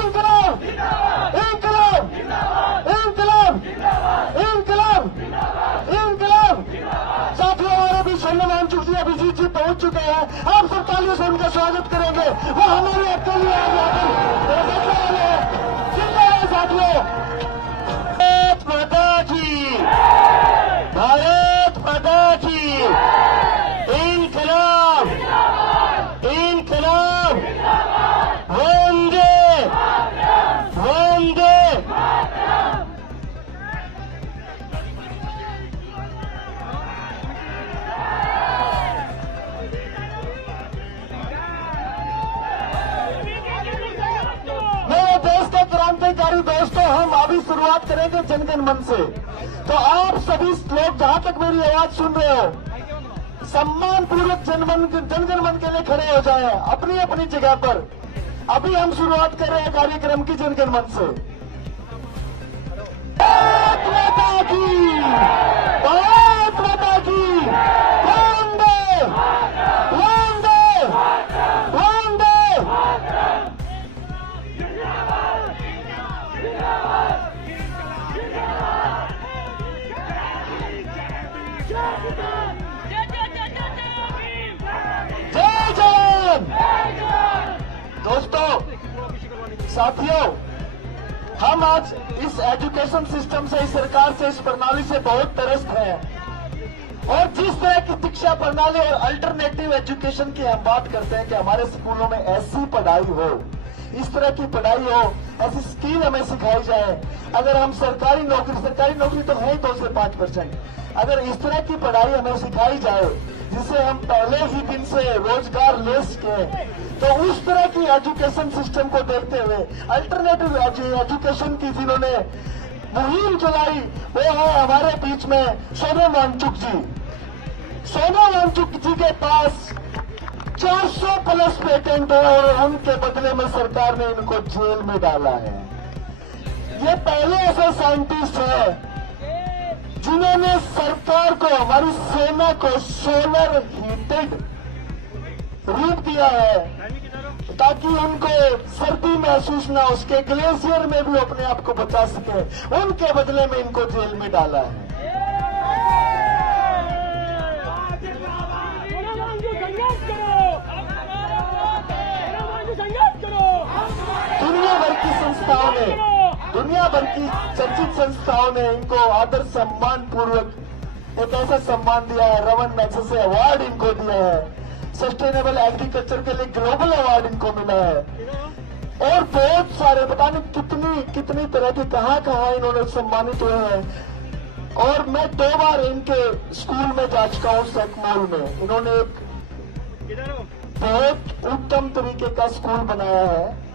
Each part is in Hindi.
इंकलाब इंकलाब इंकलाब इंकलाब इंकलाब। साथियों, हमारे बीच सोनम वांगचुक जी अभिजीत जी पहुंच चुके हैं। आप सब तालियों से उनका स्वागत करेंगे। वो हमारे अकेले साथियों। भारत माता की, भारत माता की, इंकलाब इंकलाब, वंदे वंदे। मेरे देश के क्रांतिकारी दोस्तों, हम अभी शुरुआत करेंगे जनगण मन से। तो आप सभी लोग जहां तक मेरी आवाज सुन रहे हो, सम्मान पूर्वक जनगण मन के लिए खड़े हो जाए अपनी अपनी जगह पर। अभी हम शुरुआत कर रहे हैं कार्यक्रम की जनगण मन से। भारत माता की, भारत माता की, वंदे वंदे वंदे। जय जवान। दोस्तों, साथियों, हम आज इस एजुकेशन सिस्टम से, इस सरकार से, इस प्रणाली से बहुत त्रस्त हैं। और जिस तरह की शिक्षा प्रणाली और अल्टरनेटिव एजुकेशन की हम बात करते हैं कि हमारे स्कूलों में ऐसी पढ़ाई हो, इस तरह की पढ़ाई हो, ऐसी स्किल हमें सिखाई जाए। अगर हम सरकारी नौकरी तो है 2 से 5%, अगर इस तरह की पढ़ाई हमें सिखाई जाए जिसे हम पहले ही दिन से रोजगार ले सके, तो उस तरह की एजुकेशन सिस्टम को देखते हुए अल्टरनेटिव एजुकेशन की जिन्होंने मुहिम चलाई, वो है हमारे बीच में सोनम वांगचुक जी। सोनम वांगचुक जी के पास 400 प्लस पेटेंट है और उनके बदले में सरकार ने इनको जेल में डाला है। ये पहले ऐसे साइंटिस्ट है जिन्होंने सरकार को, हमारी सेना को सोलर हीटेड रूप दिया है ताकि उनको सर्दी महसूस ना हो सके, ग्लेशियर में भी अपने आप को बचा सके। उनके बदले में इनको जेल में डाला है। दुनिया भर की चर्चित संस्थाओं ने इनको आदर सम्मान पूर्वक एक ऐसा सम्मान दिया है, रमन मैग्सेसे अवार्ड इनको दिया है, सस्टेनेबल एग्रीकल्चर के लिए ग्लोबल अवार्ड इनको मिला है, और बहुत सारे पता नहीं कितनी तरह के कहां इन्होंने सम्मानित हुए हैं। और मैं 2 बार इनके स्कूल में जा चुका हूं, सेकमोल में। इन्होंने एक बहुत उत्तम तरीके का स्कूल बनाया है।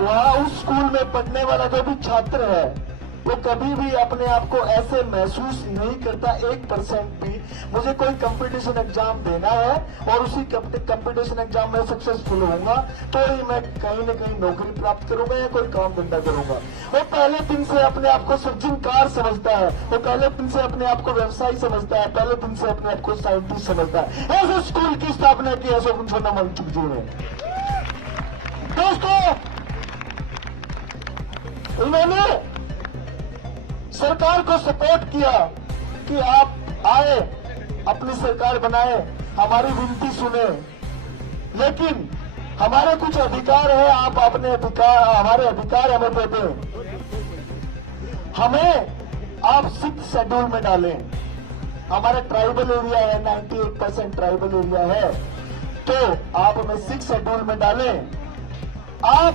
वहाँ उस स्कूल में पढ़ने वाला जो भी छात्र है वो कभी भी अपने आप को ऐसे महसूस नहीं करता 1% भी। मुझे कोई कंपटीशन एग्जाम देना है और उसी कंपटीशन एग्जाम में सक्सेसफुल होऊंगा तो ही मैं कहीं न कहीं नौकरी प्राप्त करूंगा या कोई काम धंधा करूंगा। वो पहले दिन से अपने आप को सृजनकार समझता है, वो पहले दिन से अपने आप को व्यवसायी समझता है, पहले दिन से अपने आप को साइंटिस्ट समझता है। ऐसे स्कूल की स्थापना की है सोनम वांगचुक जी ने। दोस्तों, उन्होंने सरकार को सपोर्ट किया कि आप आए, अपनी सरकार बनाए, हमारी विनती सुने, लेकिन हमारे कुछ अधिकार है, आप अपने अधिकार, हमारे अधिकार हमें दे दें। हमें आप 6th शेड्यूल में डालें। हमारा ट्राइबल एरिया है, 98% ट्राइबल एरिया है, तो आप हमें 6th शेड्यूल में डालें। आप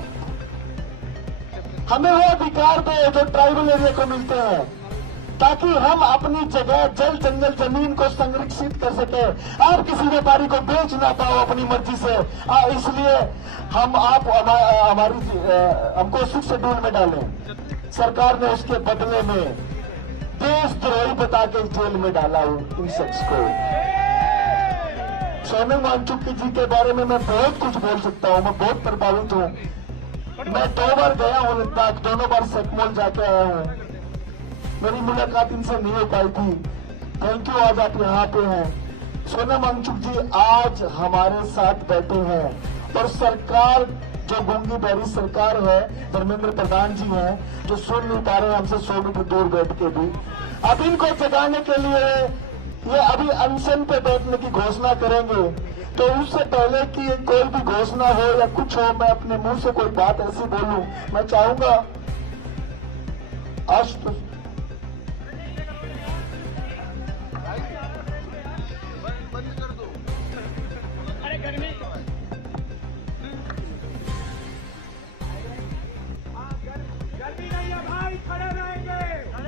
हमें वो अधिकार दे जो ट्राइबल एरिया को मिलते हैं, ताकि हम अपनी जगह, जल जंगल जमीन को संरक्षित कर सके। आप किसी व्यापारी को बेच ना पाओ अपनी मर्जी से, इसलिए हमको 6th शेड्यूल में डालें। सरकार ने उसके बदले में देशद्रोही बता के जेल में डाला इन शख्स को। सोनम वांगचुक जी के बारे में मैं बहुत कुछ बोल सकता हूँ, मैं बहुत प्रभावित हूँ। मैं 2 बार गया हूँ लद्दाख, दोनों बार सेकमोल जाके आया हूँ। मेरी मुलाकात इनसे नहीं हो पाई थी। थैंक यू, आज आप यहाँ पे हैं। सोनम वांगचुक जी आज हमारे साथ बैठे हैं और सरकार जो गूंगी बहरी सरकार है, धर्मेंद्र प्रधान जी हैं, जो सुन नहीं पा रहे हमसे 100 मीटर दूर बैठ के भी। अब इनको जगाने के लिए ये अभी अनशन पे बैठने की घोषणा करेंगे, तो उससे पहले कि कोई भी घोषणा हो या कुछ हो, मैं अपने मुंह से कोई बात ऐसी बोलूं, मैं चाहूंगा आज तो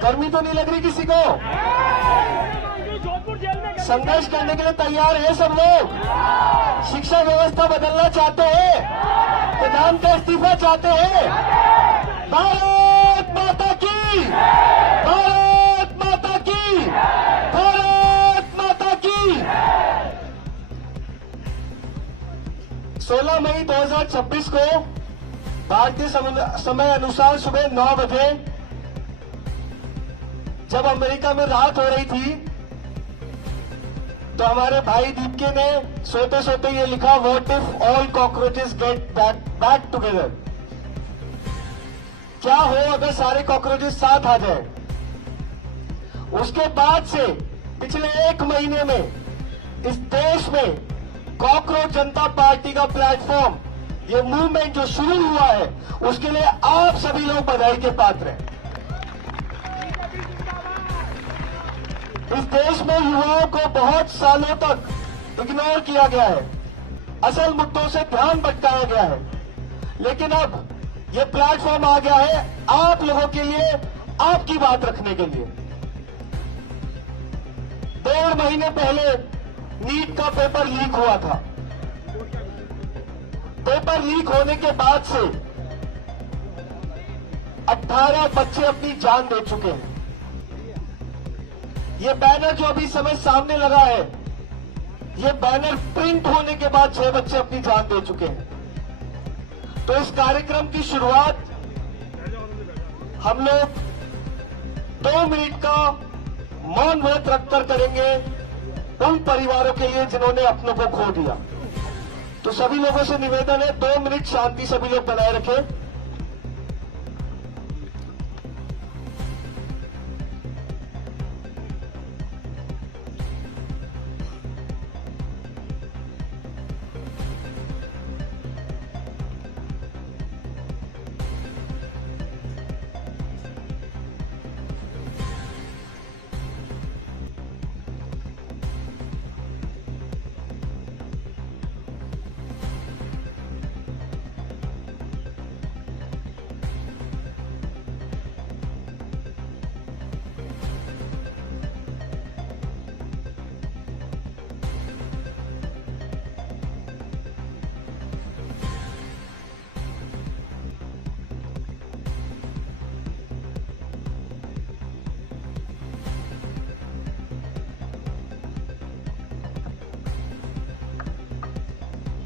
गर्मी तो नहीं लग रही किसी को? संघर्ष करने के लिए तैयार है सब लोग? शिक्षा व्यवस्था बदलना चाहते हैं? प्रधान का इस्तीफा चाहते हैं? भारत माता की, भारत माता की, भारत माता की। 16 मई 2026 को भारतीय समय अनुसार सुबह 9 बजे जब अमेरिका में रात हो रही थी, तो हमारे भाई दीपके ने सोते सोते ये लिखा, what if all cockroaches get back together. क्या हो अगर सारे कॉकरोचेस साथ आ जाए? उसके बाद से पिछले 1 महीने में इस देश में कॉकरोच जनता पार्टी का प्लेटफॉर्म, ये मूवमेंट जो शुरू हुआ है, उसके लिए आप सभी लोग बधाई के पात्र हैं। इस देश में युवाओं को बहुत सालों तक इग्नोर किया गया है, असल मुद्दों से ध्यान भटकाया गया है, लेकिन अब ये प्लेटफॉर्म आ गया है आप लोगों के लिए, आपकी बात रखने के लिए। 1.5 महीने पहले नीट का पेपर लीक हुआ था। पेपर लीक होने के बाद से 18 बच्चे अपनी जान दे चुके हैं। ये बैनर जो अभी समय सामने लगा है, ये बैनर प्रिंट होने के बाद 6 बच्चे अपनी जान दे चुके हैं। तो इस कार्यक्रम की शुरुआत हम लोग 2 मिनट का मौन व्रत रखकर करेंगे उन परिवारों के लिए जिन्होंने अपनों को खो दिया। तो सभी लोगों से निवेदन है, 2 मिनट शांति सभी लोग बनाए रखें।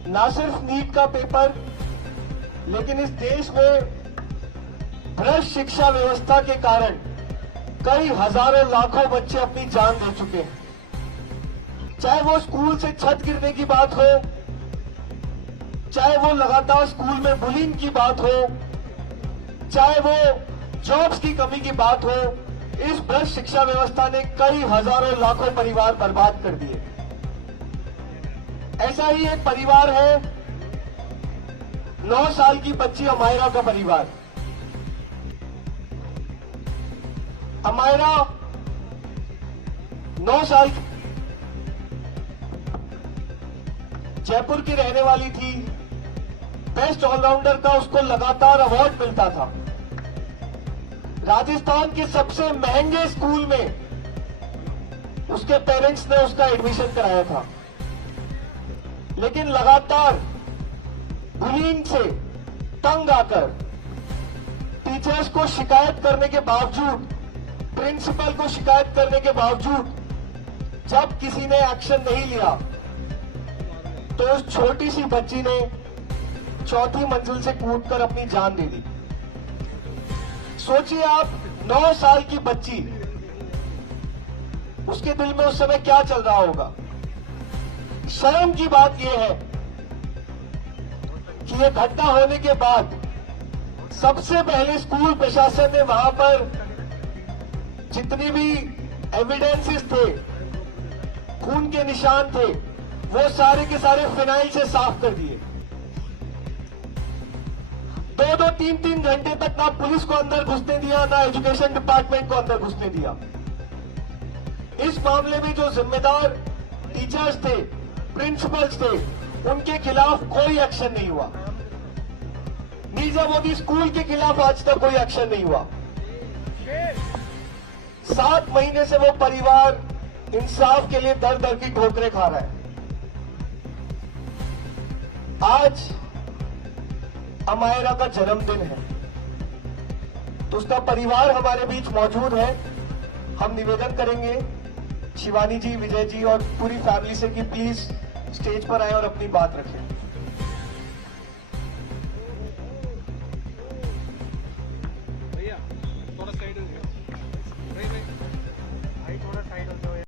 ना सिर्फ नीट का पेपर, लेकिन इस देश में भ्रष्ट शिक्षा व्यवस्था के कारण कई हजारों लाखों बच्चे अपनी जान दे चुके हैं। चाहे वो स्कूल से छत गिरने की बात हो, चाहे वो लगातार स्कूल में बुलिंग की बात हो, चाहे वो जॉब्स की कमी की बात हो, इस भ्रष्ट शिक्षा व्यवस्था ने कई हजारों लाखों परिवार बर्बाद कर दिए। ऐसा ही एक परिवार है, 9 साल की बच्ची अमायरा का परिवार। अमायरा 9 साल की, जयपुर की रहने वाली थी। बेस्ट ऑलराउंडर का उसको लगातार अवार्ड मिलता था। राजस्थान के सबसे महंगे स्कूल में उसके पेरेंट्स ने उसका एडमिशन कराया था, लेकिन लगातार बुलिंग से तंग आकर टीचर्स को शिकायत करने के बावजूद, प्रिंसिपल को शिकायत करने के बावजूद जब किसी ने एक्शन नहीं लिया, तो उस छोटी सी बच्ची ने 4थी मंजिल से कूदकर अपनी जान दे दी। सोचिए आप, 9 साल की बच्ची, उसके दिल में उस समय क्या चल रहा होगा। शर्म की बात यह है कि ये घटना होने के बाद सबसे पहले स्कूल प्रशासन ने वहां पर जितनी भी एविडेंसेस थे, खून के निशान थे, वो सारे के सारे फिनाइल से साफ कर दिए। 2-2, 3-3 घंटे तक ना पुलिस को अंदर घुसने दिया, ना एजुकेशन डिपार्टमेंट को अंदर घुसने दिया। इस मामले में जो जिम्मेदार टीचर्स थे, प्रिंसिपल्स थे, उनके खिलाफ कोई एक्शन नहीं हुआ। मीर्जा मोदी स्कूल के खिलाफ आज तक कोई एक्शन नहीं हुआ। 7 महीने से वो परिवार इंसाफ के लिए दर दर की ठोकरें खा रहा है। आज अमायरा का जन्मदिन है, तो उसका परिवार हमारे बीच मौजूद है। हम निवेदन करेंगे शिवानी जी, विजय जी और पूरी फैमिली से कि प्लीज स्टेज पर आए और अपनी बात रखें।